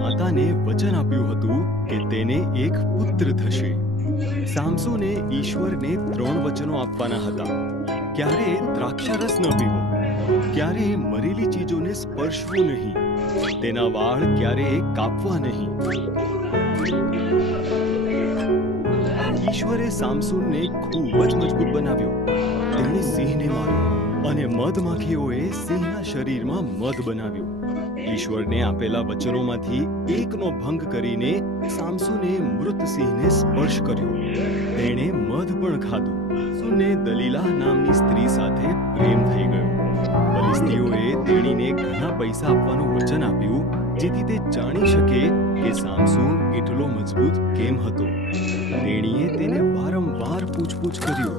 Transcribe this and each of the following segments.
માતાને વચન આપ્યું હતું કે તેને એક પુત્ર થશે. સામસોને ઈશ્વરને 3 વચનો આપવાના હતા. ક્યારે દ્રાક્ષારસ ન પીવો, ક્યારે મરેલી ચીજોને સ્પર્શવું નહીં, તેના વાળ ક્યારે કાપવા નહીં. ઈશ્વરે સામસોનને ખૂબ જ મજબૂત બનાવ્યો. તેણે સિંહને માર્યો અને મધમાખીઓએ સિંહના શરીરમાં મધ બનાવ્યું. ઈશ્વરને આપેલા વચનોમાંથી એકનો ભંગ કરીને સામસોને મૃત સિંહને સ્પર્શ કર્યો. તેણે મધ પણ ખાધું. સામસોનને દલીલા નામની સ્ત્રી સાથે પ્રેમ થઈ ગયો. ફલિસ્તીઓએ તેણીને ઘણા પૈસા આપવાનું વચન આપ્યું, જેથી તે જાણી શકે કે સામસોન એટલો મજબૂત કેમ હતો. તેણીએ તેને વારંવાર પૂછપૂછ કર્યું.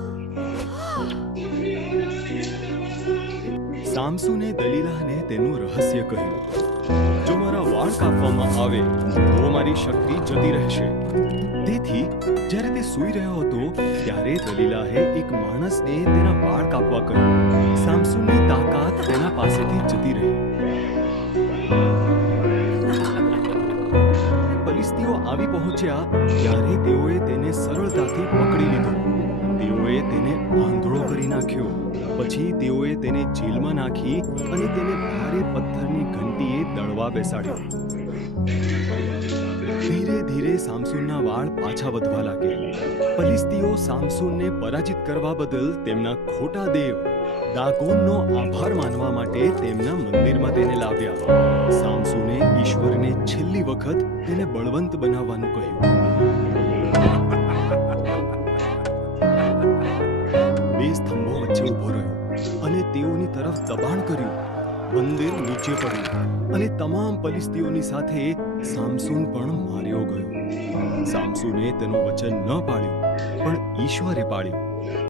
સામસોને દલીલાને તેનું રહસ્ય કહ્યું. જો મારા વાળ કાપવામાં આવે તો મારી શક્તિ જતી રહેશે. તેથી જ્યારે તે સૂઈ રહ્યો હતો ત્યારે દલીલાએ એક માણસને તેના વાળ કાપવા કહ્યું. સામસોનની તાકાત તેના પાસેથી જતી રહી. ફલિસ્તીઓ આવી પહોંચ્યા ત્યારે તેઓએ તેને સરળતાથી પકડી લીધો. તેઓએ તેને આંધળો કરી નાખ્યો. પછી તેઓએ તેને જેલમાં નાખી અને તેને ભારે પથ્થરની ઘંટીએ દળવા બેસાડ્યો. ધીરે ધીરે સામસોનના વાળ પાછા વધવા લાગ્યા. ફલિસ્તીઓ સામસોનને પરાજિત કરવા બદલ તેમના ખોટા દેવ દાગોનનો આભાર માનવા માટે તેમના મંદિરમાં તેને લાવ્યા. સામસોને ઈશ્વરને છેલ્લી વખત તેને બળવંત બનાવવાનું કહ્યું. બે સ્તંભો વચ્ચે ઊભો રહ્યો અને તેઓની તરફ દબાણ કર્યું. મંદિર નીચે પડ્યું અને તમામ ફલિસ્તીઓની સાથે સામસોન પણ માર્યો ગયો. સામસોને તેનું વચન ન પાળ્યું, પણ ઈશ્વરે પાળ્યું.